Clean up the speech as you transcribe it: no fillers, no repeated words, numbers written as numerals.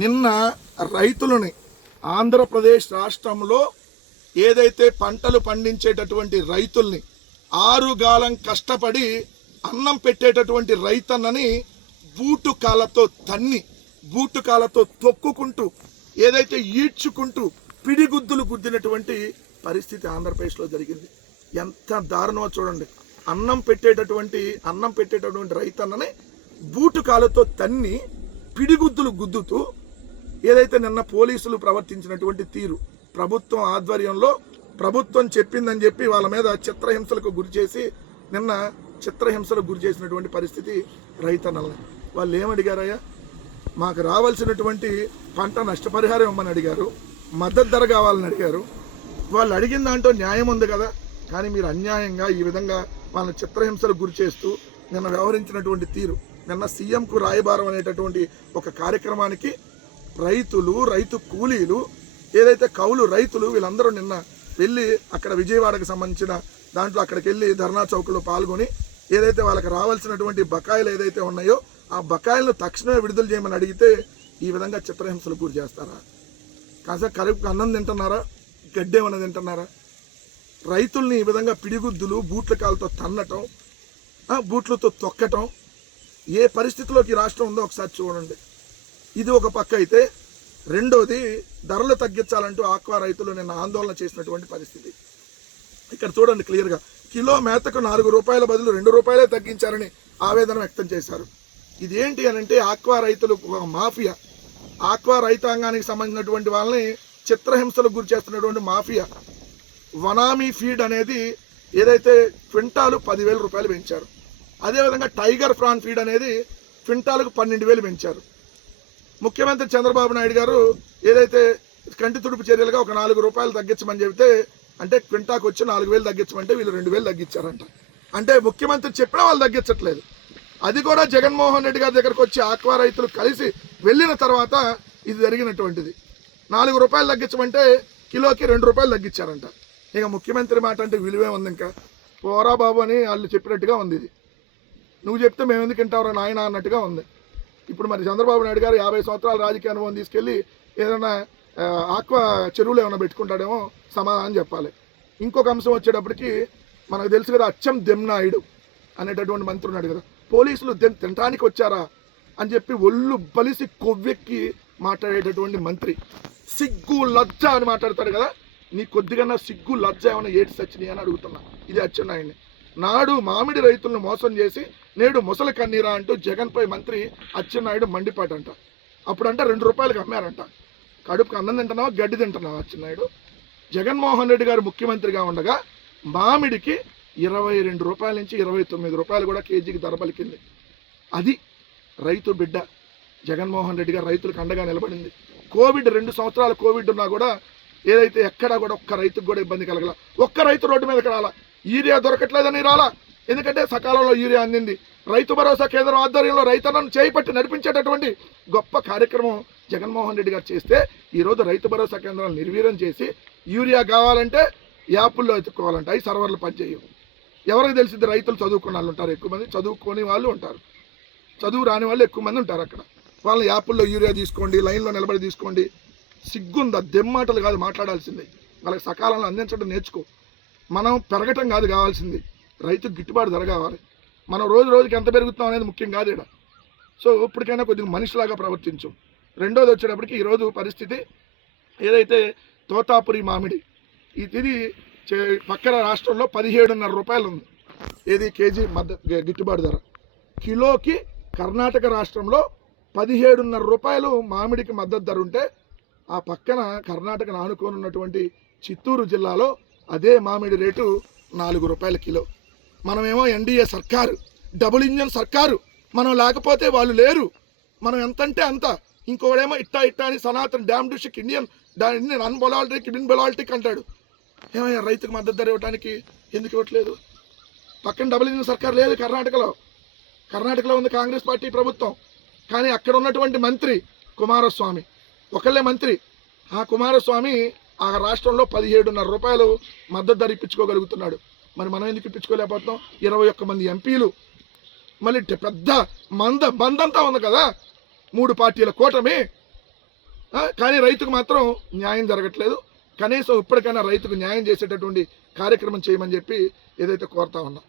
నిన్న రైతులని ఆంధ్రప్రదేశ్ రాష్ట్రంలో ఏదైతే పంటలు పండించేటటువంటి రైతుల్ని ఆరుగాలం కష్టపడి అన్నం పెట్టేటటువంటి రైతన్నని బూటు కాళ్ళతో తన్ని బూటు కాళ్ళతో తొక్కుకుంటూ ఏదైతే ఈడ్చుకుంటూ పిడిగుద్దులు గుద్దినటువంటి పరిస్థితి ఆంధ్రప్రదేశ్లో జరిగింది. ఎంత దారుణమో చూడండి. అన్నం పెట్టేటటువంటి రైతన్నని బూటు కాళ్ళతో తన్ని పిడిగుద్దులు గుద్దుతూ ఏదైతే నిన్న పోలీసులు ప్రవర్తించినటువంటి తీరు, ప్రభుత్వం ఆధ్వర్యంలో ప్రభుత్వం చెప్పిందని చెప్పి వాళ్ళ మీద చిత్రహింసలకు గురి చేసి నిన్న చిత్రహింసలకు గురి చేసినటువంటి పరిస్థితి రైతన్నల్ని. వాళ్ళు ఏమడిగారయ్యా? మాకు రావాల్సినటువంటి పంట నష్టపరిహారం ఇవ్వమని అడిగారు, మద్దతు ధర కావాలని అడిగారు. వాళ్ళు అడిగిన దాంట్లో న్యాయం ఉంది కదా, కానీ మీరు అన్యాయంగా ఈ విధంగా వాళ్ళని చిత్రహింసలకు గురి చేస్తూ నిన్న వ్యవహరించినటువంటి తీరు, నిన్న సీఎంకు రాయబారం అనేటటువంటి ఒక కార్యక్రమానికి రైతులు, రైతు కూలీలు, ఏదైతే కౌలు రైతులు వీళ్ళందరూ నిన్న వెళ్ళి అక్కడ విజయవాడకు సంబంధించిన దాంట్లో అక్కడికి వెళ్ళి ధర్నా చౌక్లో పాల్గొని ఏదైతే వాళ్ళకి రావాల్సినటువంటి బకాయిలు ఏదైతే ఉన్నాయో ఆ బకాయిలను తక్షణమే విడుదల చేయమని అడిగితే ఈ విధంగా చిత్రహింసలకు గురి చేస్తారా? కాస్త కడుపుకు అన్నం తింటున్నారా? గడ్డేమన్నా తింటున్నారా? రైతుల్ని ఈ విధంగా పిడిగుద్దులు, బూట్ల కాలతో తన్నటం, బూట్లతో తొక్కటం ఏ పరిస్థితిలోకి రాష్ట్రం ఉందో ఒకసారి చూడండి. ఇది ఒక పక్క అయితే, రెండోది ధరలు తగ్గించాలంటూ ఆక్వా రైతులు నిన్న ఆందోళన చేసినటువంటి పరిస్థితి. ఇక్కడ చూడండి క్లియర్గా, కిలో మేతకు 4 రూపాయల బదులు 2 రూపాయలే తగ్గించారని ఆవేదన వ్యక్తం చేశారు. ఇదేంటి అని అంటే ఆక్వా రైతులు మాఫియా, ఆక్వా రైతాంగానికి సంబంధించినటువంటి వాళ్ళని చిత్రహింసలకు గురి చేస్తున్నటువంటి మాఫియా. వనామీ ఫీడ్ అనేది ఏదైతే క్వింటాలు 10,000 రూపాయలు పెంచారు. అదేవిధంగా టైగర్ ప్రాన్ ఫీడ్ అనేది క్వింటాలకు 12,000 పెంచారు. ముఖ్యమంత్రి చంద్రబాబు నాయుడు గారు ఏదైతే కంటి తుడుపు చర్యలుగా ఒక 4 రూపాయలు తగ్గించమని చెబితే, అంటే క్వింటాకు వచ్చి 4,000 తగ్గించమంటే వీళ్ళు 2,000 తగ్గించారంట. అంటే ముఖ్యమంత్రి చెప్పినా వాళ్ళు తగ్గించట్లేదు. అది కూడా జగన్మోహన్ రెడ్డి గారి దగ్గరకు వచ్చి ఆక్వా రైతులు కలిసి వెళ్ళిన తర్వాత ఇది జరిగినటువంటిది. 4 రూపాయలు తగ్గించమంటే కిలోకి 2 రూపాయలు తగ్గించారంట. ఇక ముఖ్యమంత్రి మాట అంటే విలువే ఉంది. ఇంకా పోరా బాబు అని వాళ్ళు చెప్పినట్టుగా ఉంది. ఇది నువ్వు చెప్తే మేము ఎందుకు వింటావురా నాయన అన్నట్టుగా ఉంది. ఇప్పుడు మరి చంద్రబాబు నాయుడు గారు 50 సంవత్సరాల రాజకీయ అనుభవం తీసుకెళ్ళి ఏదైనా ఆక్వా చెరువులు ఏమైనా పెట్టుకుంటాడేమో సమాధానం చెప్పాలి. ఇంకొక అంశం వచ్చేటప్పటికి మనకు తెలుసు కదా, అచ్చం దెమ్నాయుడు అనేటటువంటి మంత్రి ఉన్నాడు కదా, పోలీసులు తినటానికి వచ్చారా అని చెప్పి ఒళ్ళు బలిసి కొవ్వెక్కి మాట్లాడేటటువంటి మంత్రి. సిగ్గు లజ్జ అని మాట్లాడతాడు కదా, నీ కొద్దిగా సిగ్గు లజ్జ ఏమైనా ఏడ్చి సచ్చినాయి అని అడుగుతున్నా. ఇది అచ్చెన్నాయుడిని. నాడు మామిడి రైతులను మోసం చేసి నేడు ముసలి కన్నీరా అంటూ జగన్పై మంత్రి అచ్చెన్నాయుడు మండిపాటంట. అప్పుడంట 2 రూపాయలకు అమ్మారంట. కడుపుకు అన్నం తింటున్నావా, గడ్డి తింటున్నావా అచ్చెన్నాయుడు? జగన్మోహన్ రెడ్డి గారు ముఖ్యమంత్రిగా ఉండగా మామిడికి 22 రూపాయల నుంచి 29 రూపాయలు కూడా కేజీకి ధర పలికింది. అది రైతు బిడ్డ జగన్మోహన్ రెడ్డి గారు రైతులకు అండగా నిలబడింది. కోవిడ్ 2 సంవత్సరాలు కోవిడ్ ఉన్నా కూడా ఏదైతే ఎక్కడా కూడా ఒక్క రైతుకు కూడా ఇబ్బంది కలగల. ఒక్క రైతు రోడ్డు మీదకి రాలా, యూరియా దొరకట్లేదని రాలా. ఎందుకంటే సకాలంలో యూరియా అందింది. రైతు భరోసా కేంద్రం ఆధ్వర్యంలో రైతన్నను చేపట్టి నడిపించేటటువంటి గొప్ప కార్యక్రమం జగన్మోహన్ రెడ్డి గారు చేస్తే ఈరోజు రైతు భరోసా కేంద్రాలు నిర్వీర్యం చేసి యూరియా కావాలంటే యాప్ల్లో ఎత్తుకోవాలంటే అవి సర్వర్లు పనిచేయవు. ఎవరికి తెలిసింది? రైతులు చదువుకున్న వాళ్ళు ఉంటారు ఎక్కువ మంది, చదువుకోని వాళ్ళు ఉంటారు, చదువు రాని వాళ్ళు ఎక్కువ మంది ఉంటారు. అక్కడ వాళ్ళని యాప్ల్లో యూరియా తీసుకోండి, లైన్లో నిలబడి తీసుకోండి. సిగ్గుందా? దెమ్మాటలు కాదు మాట్లాడాల్సింది. వాళ్ళకి సకాలంలో అందించడం నేర్చుకో. మనం పెరగటం కాదు కావాల్సింది, రైతుకు గిట్టుబాటు ధర కావాలి. మనం రోజు రోజుకి ఎంత పెరుగుతాం అనేది ముఖ్యం కాదు ఇక్కడ. సో ఇప్పటికైనా కొద్దిగా మనిషిలాగా ప్రవర్తించు. రెండోది వచ్చేటప్పటికి ఈరోజు పరిస్థితి ఏదైతే తోతాపురి మామిడి ఇది పక్కన రాష్ట్రంలో 17.5 రూపాయలు ఉంది. ఏది కేజీ గిట్టుబాటు ధర. కిలోకి కర్ణాటక రాష్ట్రంలో 17.5 రూపాయలు మామిడికి మద్దతు ధర ఉంటే, ఆ పక్కన కర్ణాటకను ఆనుకొని ఉన్నటువంటి చిత్తూరు జిల్లాలో అదే మామిడి రేటు 4 రూపాయల కిలో. మనమేమో ఎన్డీఏ సర్కారు, డబుల్ ఇంజన్ సర్కారు, మనం లేకపోతే వాళ్ళు లేరు, మనం ఎంతంటే అంత. ఇంకోడేమో ఇట్టా అని సనాతన్ డ్యామ్ డుషిక్ ఇండియన్ అన్బొలాలిటిక్ ఇన్బొలాలిటిక్ అంటాడు. ఏమయ్యా రైతుకు మద్దతు ధర ఇవ్వడానికి ఎందుకు ఇవ్వట్లేదు? పక్కన డబుల్ ఇంజన్ సర్కారు లేదు కర్ణాటకలో ఉంది కాంగ్రెస్ పార్టీ ప్రభుత్వం. కానీ అక్కడ ఉన్నటువంటి మంత్రి కుమారస్వామి ఒకళ్ళే మంత్రి. ఆ కుమారస్వామి ఆ రాష్ట్రంలో 17.5 రూపాయలు మద్దతు ధర ఇప్పించుకోగలుగుతున్నాడు. మరి మనం ఎందుకు ఇప్పించుకోలేకపోతున్నాం? 21 మంది ఎంపీలు, మళ్ళీ పెద్ద బందంతా ఉంది కదా, 3 పార్టీల కూటమి. కానీ రైతుకు మాత్రం న్యాయం జరగట్లేదు. కనీసం ఇప్పటికైనా రైతుకు న్యాయం చేసేటటువంటి కార్యక్రమం చేయమని చెప్పి ఏదైతే కోరుతా ఉన్నా.